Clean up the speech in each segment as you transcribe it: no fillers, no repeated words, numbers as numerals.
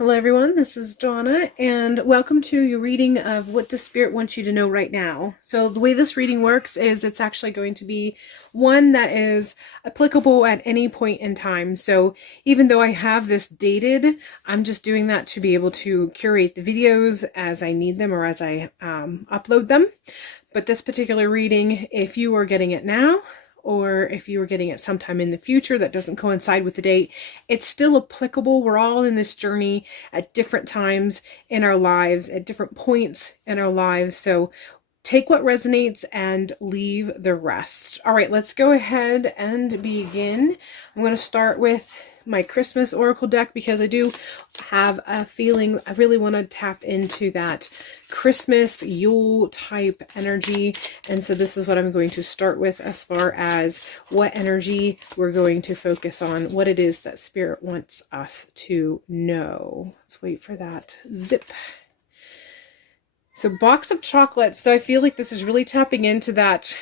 Hello everyone, this is Donna, and welcome to your reading of What the Spirit Wants You to Know Right Now. So the way this reading works is it's actually going to be one that is applicable at any point in time. So even though I have this dated, I'm just doing that to be able to curate the videos as I need them or as I upload them. But this particular reading, if you are getting it now, or if you were getting it sometime in the future that doesn't coincide with the date, it's still applicable. We're all in this journey at different times in our lives, at different points in our lives. So take what resonates and leave the rest. All right, let's go ahead and begin. I'm going to start with my Christmas Oracle deck because I do have a feeling I really want to tap into that Christmas Yule type energy. And so this is what I'm going to start with as far as what energy we're going to focus on, what it is that Spirit wants us to know. Let's wait for that zip. So box of chocolates. So I feel like this is really tapping into that,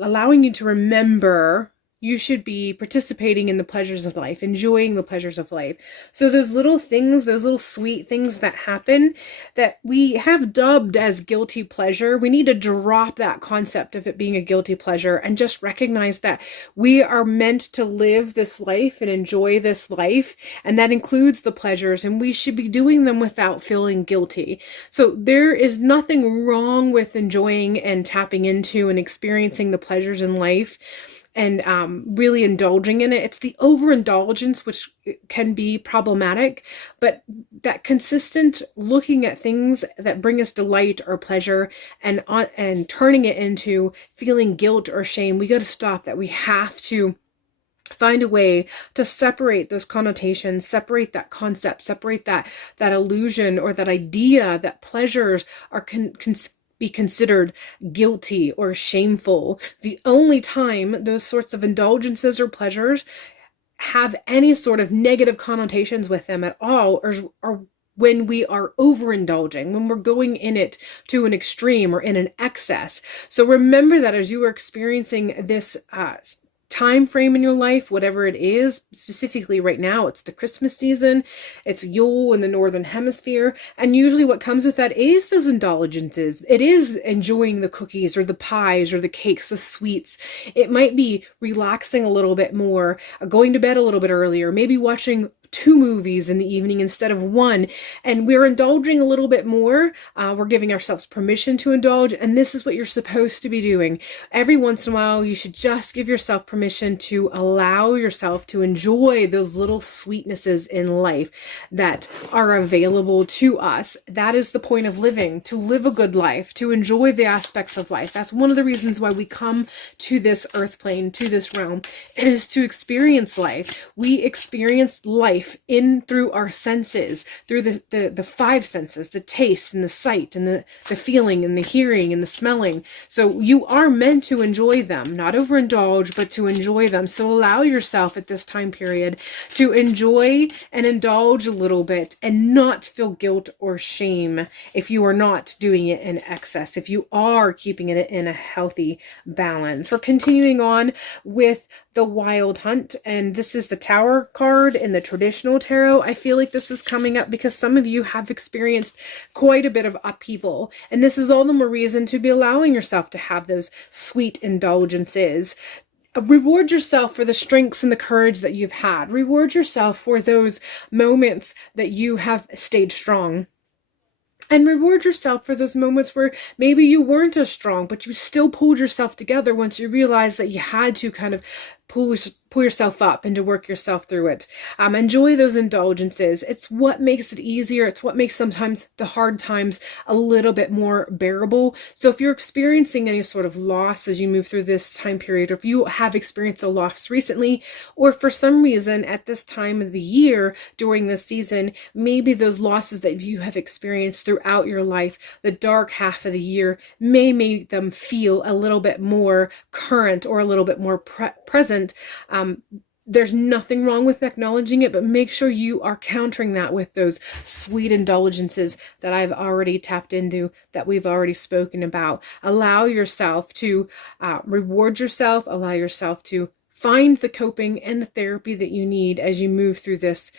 allowing you to remember you should be participating in the pleasures of life, enjoying the pleasures of life. So those little things, those little sweet things that happen that we have dubbed as guilty pleasure, we need to drop that concept of it being a guilty pleasure and just recognize that we are meant to live this life and enjoy this life. And that includes the pleasures, and we should be doing them without feeling guilty. So there is nothing wrong with enjoying and tapping into and experiencing the pleasures in life and really indulging in it. It's the overindulgence which can be problematic, but that consistent looking at things that bring us delight or pleasure and turning it into feeling guilt or shame, we got to stop that. We have to find a way to separate those connotations, separate that concept, separate that illusion or that idea that pleasures are be considered guilty or shameful. The only time those sorts of indulgences or pleasures have any sort of negative connotations with them at all are when we are overindulging, when we're going in it to an extreme or in an excess. So remember that as you are experiencing this time frame in your life, whatever it is, specifically right now, it's the Christmas season, it's Yule in the Northern Hemisphere, and usually what comes with that is those indulgences. It is enjoying the cookies or the pies or the cakes, the sweets. It might be relaxing a little bit more, going to bed a little bit earlier, maybe watching 2 movies in the evening instead of 1, and we're indulging a little bit more. We're giving ourselves permission to indulge, and this is what you're supposed to be doing. Every once in a while, you should just give yourself permission to allow yourself to enjoy those little sweetnesses in life that are available to us. That is the point of living, to live a good life, to enjoy the aspects of life. That's one of the reasons why we come to this earth plane, to this realm, is to experience life. We experience life in through our senses, through the 5 senses, the taste and the sight and the feeling and the hearing and the smelling. So you are meant to enjoy them, not overindulge, but to enjoy them. So allow yourself at this time period to enjoy and indulge a little bit and not feel guilt or shame if you are not doing it in excess, if you are keeping it in a healthy balance. We're continuing on with the Wild Hunt, and this is the Tower card in the traditional tarot. I feel like this is coming up because some of you have experienced quite a bit of upheaval, and this is all the more reason to be allowing yourself to have those sweet indulgences. Reward yourself for the strengths and the courage that you've had. Reward yourself for those moments that you have stayed strong. And reward yourself for those moments where maybe you weren't as strong, but you still pulled yourself together once you realized that you had to kind of pull yourself up and to work yourself through it. Enjoy those indulgences. It's what makes it easier. It's what makes sometimes the hard times a little bit more bearable. So if you're experiencing any sort of loss as you move through this time period, or if you have experienced a loss recently, or for some reason at this time of the year during this season, maybe those losses that you have experienced throughout your life, the dark half of the year, may make them feel a little bit more current or a little bit more present. There's nothing wrong with acknowledging it, but make sure you are countering that with those sweet indulgences that I've already tapped into, that we've already spoken about. Allow yourself to reward yourself, allow yourself to find the coping and the therapy that you need as you move through this,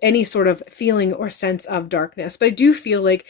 any sort of feeling or sense of darkness. But I do feel like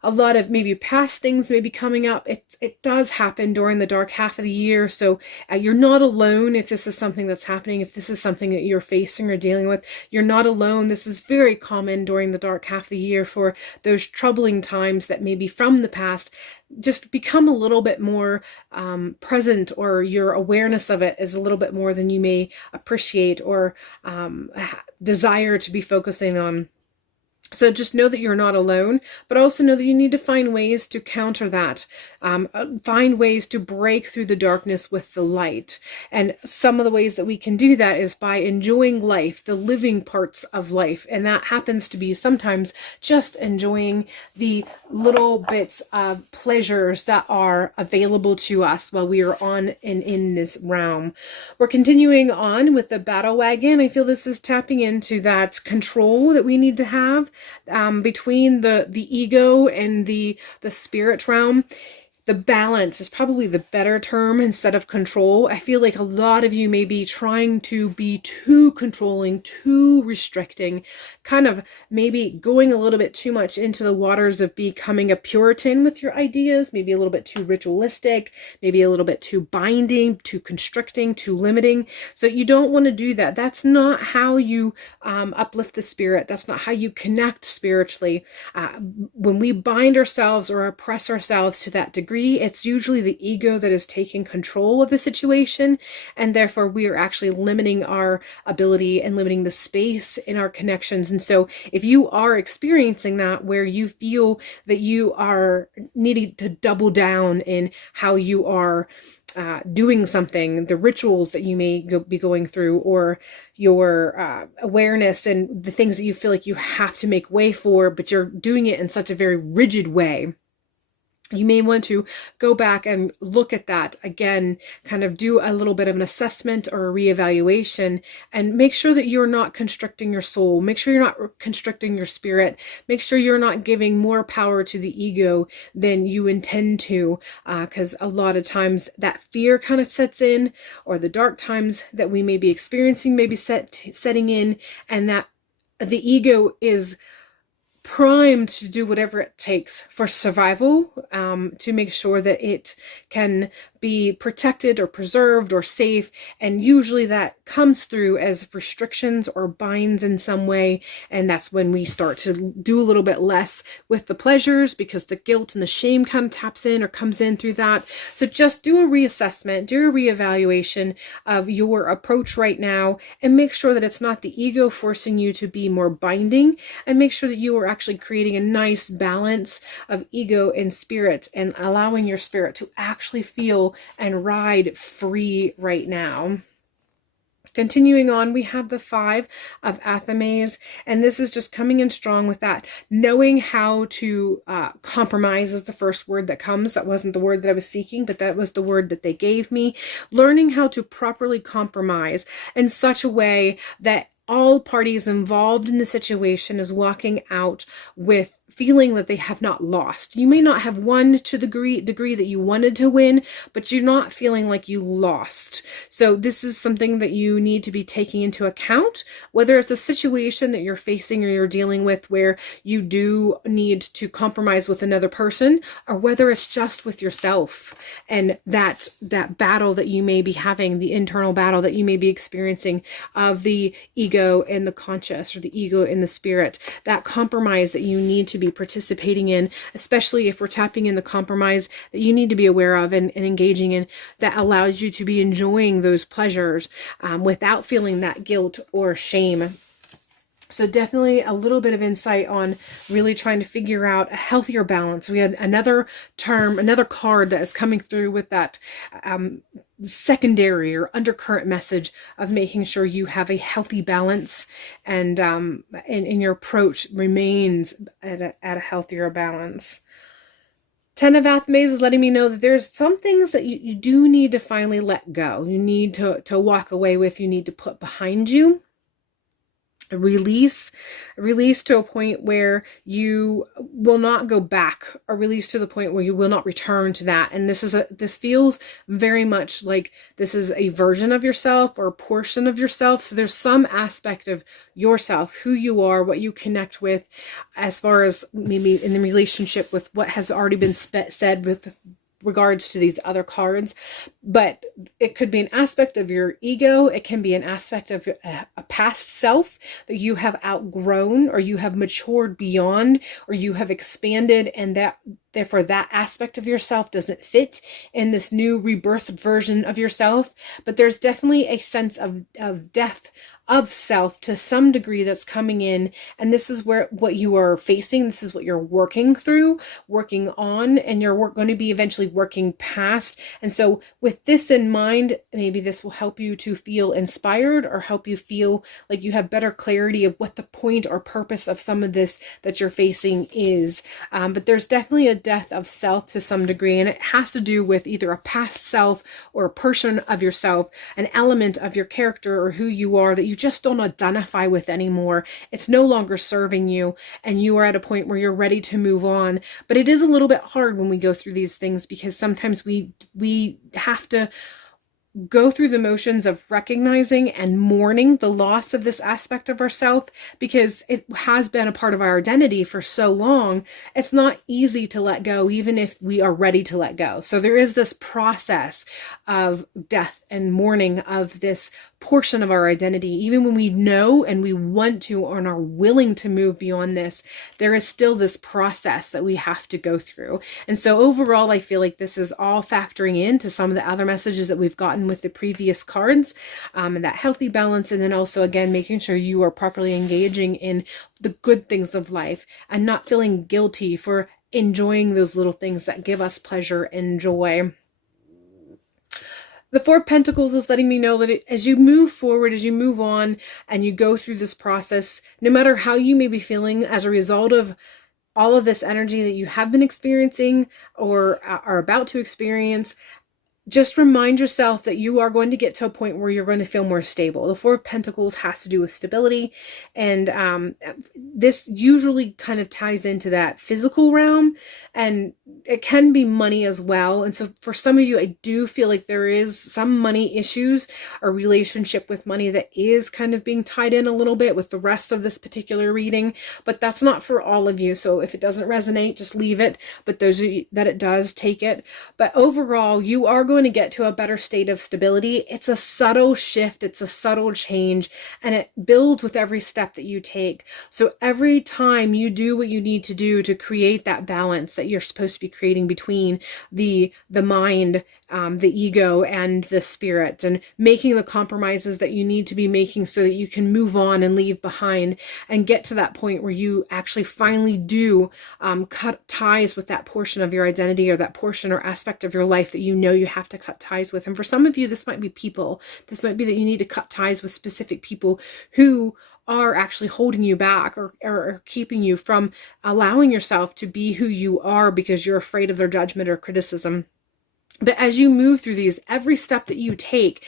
a lot of maybe past things may be coming up. It does happen during the dark half of the year. So you're not alone if this is something that's happening. If this is something that you're facing or dealing with, you're not alone. This is very common during the dark half of the year for those troubling times that maybe from the past just become a little bit more present, or your awareness of it is a little bit more than you may appreciate or desire to be focusing on. So just know that you're not alone, but also know that you need to find ways to counter that, find ways to break through the darkness with the light. And some of the ways that we can do that is by enjoying life, the living parts of life. And that happens to be sometimes just enjoying the little bits of pleasures that are available to us while we are on and in this realm. We're continuing on with the battle wagon. I feel this is tapping into that control that we need to have between the ego and the spirit realm. The balance is probably the better term instead of control. I feel like a lot of you may be trying to be too controlling, too restricting, kind of maybe going a little bit too much into the waters of becoming a Puritan with your ideas, maybe a little bit too ritualistic, maybe a little bit too binding, too constricting, too limiting. So you don't want to do that. That's not how you uplift the spirit. That's not how you connect spiritually. When we bind ourselves or oppress ourselves to that degree, it's usually the ego that is taking control of the situation, and therefore we are actually limiting our ability and limiting the space in our connections. And so if you are experiencing that, where you feel that you are needing to double down in how you are doing something, the rituals that you may be going through, or your awareness and the things that you feel like you have to make way for, but you're doing it in such a very rigid way, you may want to go back and look at that again, kind of do a little bit of an assessment or a reevaluation, and make sure that you're not constricting your soul. Make sure you're not constricting your spirit. Make sure you're not giving more power to the ego than you intend to, because a lot of times that fear kind of sets in, or the dark times that we may be experiencing may be setting in, and that the ego is primed to do whatever it takes for survival, to make sure that it can be protected or preserved or safe. And usually that comes through as restrictions or binds in some way. And that's when we start to do a little bit less with the pleasures, because the guilt and the shame kind of taps in or comes in through that. So just do a reassessment, do a reevaluation of your approach right now, and make sure that it's not the ego forcing you to be more binding, and make sure that you are actually creating a nice balance of ego and spirit, and allowing your spirit to actually feel and ride free right now. Continuing on, we have the 5 of Athames, and this is just coming in strong with that. Knowing how to compromise is the first word that comes. That wasn't the word that I was seeking, but that was the word that they gave me. Learning how to properly compromise in such a way that all parties involved in the situation is walking out with feeling that they have not lost. You may not have won to the degree that you wanted to win, but you're not feeling like you lost. So this is something that you need to be taking into account, whether it's a situation that you're facing or you're dealing with where you do need to compromise with another person, or whether it's just with yourself, and that battle that you may be having, the internal battle that you may be experiencing of the ego and the conscious, or the ego and the spirit, that compromise that you need to be participating in, especially if we're tapping in the compromise that you need to be aware of and engaging in, that allows you to be enjoying those pleasures without feeling that guilt or shame. So definitely a little bit of insight on really trying to figure out a healthier balance. We had another card that is coming through with that secondary or undercurrent message of making sure you have a healthy balance, and your approach remains at a healthier balance. 10 of Athames is letting me know that there's some things that you do need to finally let go. You need to walk away with, you need to put behind you. a release to a point where you will not go back, a release to the point where you will not return to that. And this feels very much like this is a version of yourself or a portion of yourself. So there's some aspect of yourself, who you are, what you connect with, as far as maybe in the relationship with what has already been said with regards to these other cards. But it could be an aspect of your ego. It can be an aspect of a past self that you have outgrown, or you have matured beyond, or you have expanded, and that therefore that aspect of yourself doesn't fit in this new rebirthed version of yourself. But there's definitely a sense of death of self to some degree that's coming in, and this is what you are facing. This is what you're working through, working on, and you're going to be eventually working past. And so with this in mind, maybe this will help you to feel inspired, or help you feel like you have better clarity of what the point or purpose of some of this that you're facing is. But there's definitely a death of self to some degree, and it has to do with either a past self or a portion of yourself, an element of your character or who you are that you just don't identify with anymore. It's no longer serving you, and you are at a point where you're ready to move on. But it is a little bit hard when we go through these things, because sometimes we have to go through the motions of recognizing and mourning the loss of this aspect of ourself, because it has been a part of our identity for so long. It's not easy to let go, even if we are ready to let go. So there is this process of death and mourning of this portion of our identity. Even when we know and we want to and are willing to move beyond this, there is still this process that we have to go through. And so overall, I feel like this is all factoring into some of the other messages that we've gotten with the previous cards, and that healthy balance. And then also, again, making sure you are properly engaging in the good things of life and not feeling guilty for enjoying those little things that give us pleasure and joy. The Four of Pentacles is letting me know that as you move forward, as you move on, and you go through this process, no matter how you may be feeling as a result of all of this energy that you have been experiencing or are about to experience, just remind yourself that you are going to get to a point where you're going to feel more stable. The Four of Pentacles has to do with stability, and this usually kind of ties into that physical realm, and it can be money as well. And so for some of you, I do feel like there is some money issues or relationship with money that is kind of being tied in a little bit with the rest of this particular reading, but that's not for all of you. So if it doesn't resonate, just leave it. But those of you that it does, take it. But overall, you are going to get to a better state of stability. It's a subtle shift. It's a subtle change, and it builds with every step that you take. So every time you do what you need to do to create that balance that you're supposed to be creating between the mind, the ego, and the spirit, and making the compromises that you need to be making so that you can move on and leave behind and get to that point where you actually finally do cut ties with that portion of your identity or that portion or aspect of your life that you know you have to cut ties with. And for some of you, this might be people. This might be that you need to cut ties with specific people who are actually holding you back or keeping you from allowing yourself to be who you are because you're afraid of their judgment or criticism. But as you move through these, every step that you take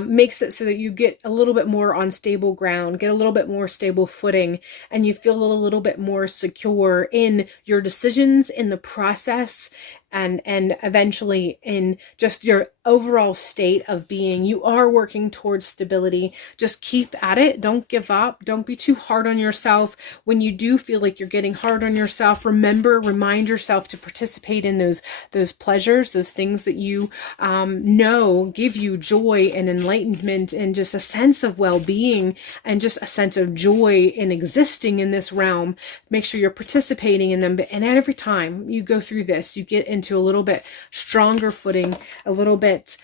makes it so that you get a little bit more on stable ground, get a little bit more stable footing, and you feel a little bit more secure in your decisions, in the process, and eventually in just your overall state of being. You are working towards stability. Just keep at it. Don't give up. Don't be too hard on yourself. When you do feel like you're getting hard on yourself, remind yourself to participate in those pleasures, those things that you know give you joy and enlightenment and just a sense of well-being and just a sense of joy in existing in this realm. Make sure you're participating in them. And every time you go through this, you get into a little bit stronger footing, a little bit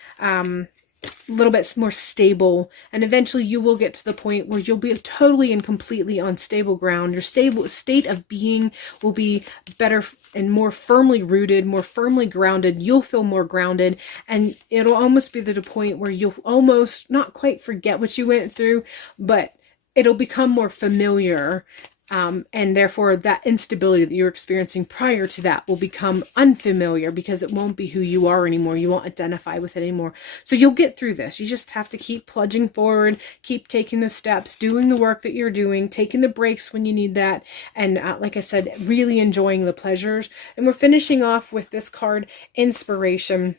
more stable, and eventually you will get to the point where you'll be totally and completely on stable ground. Your stable state of being will be better and more firmly rooted, more firmly grounded. You'll feel more grounded, and it'll almost be to the point where you'll almost not quite forget what you went through, but it'll become more familiar And therefore that instability that you're experiencing prior to that will become unfamiliar because it won't be who you are anymore. You won't identify with it anymore. So you'll get through this. You just have to keep plunging forward, keep taking the steps, doing the work that you're doing, taking the breaks when you need that. And like I said, really enjoying the pleasures. And we're finishing off with this card, Inspiration.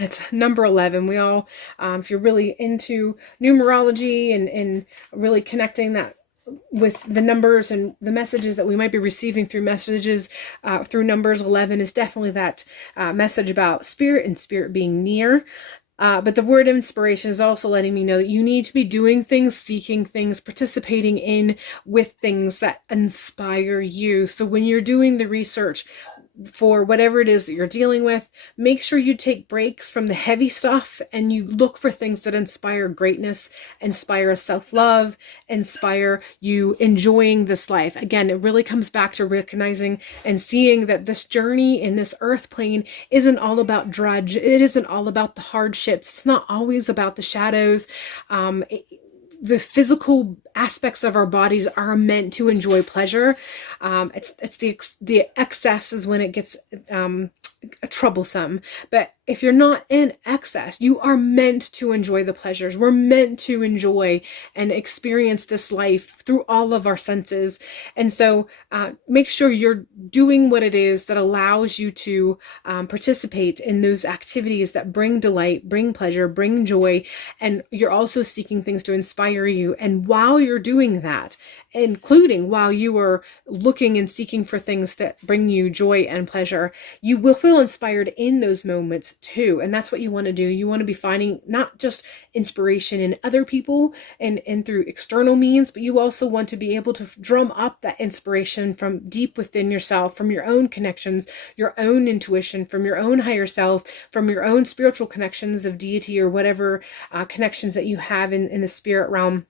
It's number 11. We all, if you're really into numerology and really connecting that with the numbers and the messages that we might be receiving through messages, through numbers, 11 is definitely that message about spirit and spirit being near. But the word inspiration is also letting me know that you need to be doing things, seeking things, participating in with things that inspire you. So when you're doing the research for whatever it is that you're dealing with, make sure you take breaks from the heavy stuff and you look for things that inspire greatness, inspire self-love, inspire you enjoying this life. Again, it really comes back to recognizing and seeing that this journey in this earth plane isn't all about drudge. It isn't all about the hardships. It's not always about the shadows. The physical aspects of our bodies are meant to enjoy pleasure. It's the excess is when it gets troublesome. But if you're not in excess, you are meant to enjoy the pleasures. We're meant to enjoy and experience this life through all of our senses. And so make sure you're doing what it is that allows you to participate in those activities that bring delight, bring pleasure, bring joy. And you're also seeking things to inspire you. And while you're doing that, including while you are looking and seeking for things that bring you joy and pleasure, you will feel inspired in those moments too. And that's what you want to do. You want to be finding not just inspiration in other people and through external means, but you also want to be able to drum up that inspiration from deep within yourself, from your own connections, your own intuition, from your own higher self, from your own spiritual connections of deity or whatever connections that you have in the spirit realm.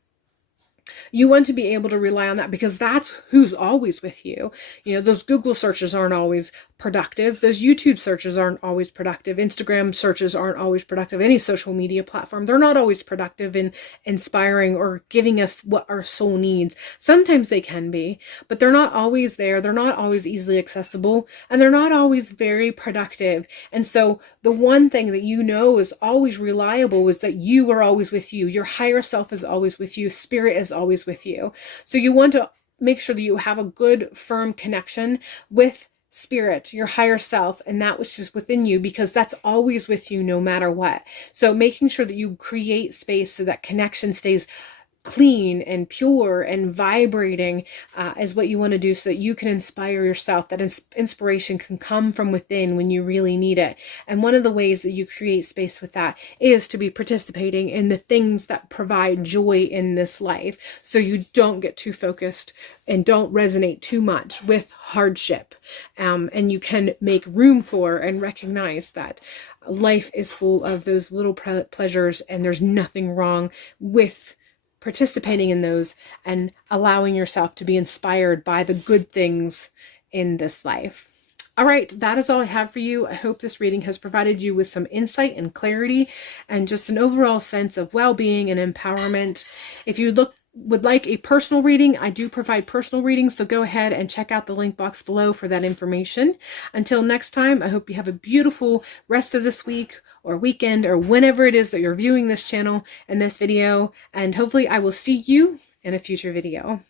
You want to be able to rely on that because that's who's always with you. You know, those Google searches aren't always productive. Those YouTube searches aren't always productive. Instagram searches aren't always productive. Any social media platform, they're not always productive in inspiring or giving us what our soul needs. Sometimes they can be, but they're not always there. They're not always easily accessible, and they're not always very productive. And so the one thing that you know is always reliable is that you are always with you. Your higher self is always with you. Spirit is always with you. So you want to make sure that you have a good, firm connection with spirit, your higher self, and that which is within you, because that's always with you no matter what. So making sure that you create space so that connection stays clean and pure and vibrating is what you want to do, so that you can inspire yourself, that inspiration can come from within when you really need it. And one of the ways that you create space with that is to be participating in the things that provide joy in this life, so you don't get too focused and don't resonate too much with hardship. And you can make room for and recognize that life is full of those little pleasures, and there's nothing wrong with participating in those and allowing yourself to be inspired by the good things in this life. All right, that is all I have for you. I hope this reading has provided you with some insight and clarity and just an overall sense of well-being and empowerment. If you would like a personal reading, I do provide personal readings, so go ahead and check out the link box below for that information. Until next time, I hope you have a beautiful rest of this week or weekend or whenever it is that you're viewing this channel and this video, and hopefully I will see you in a future video.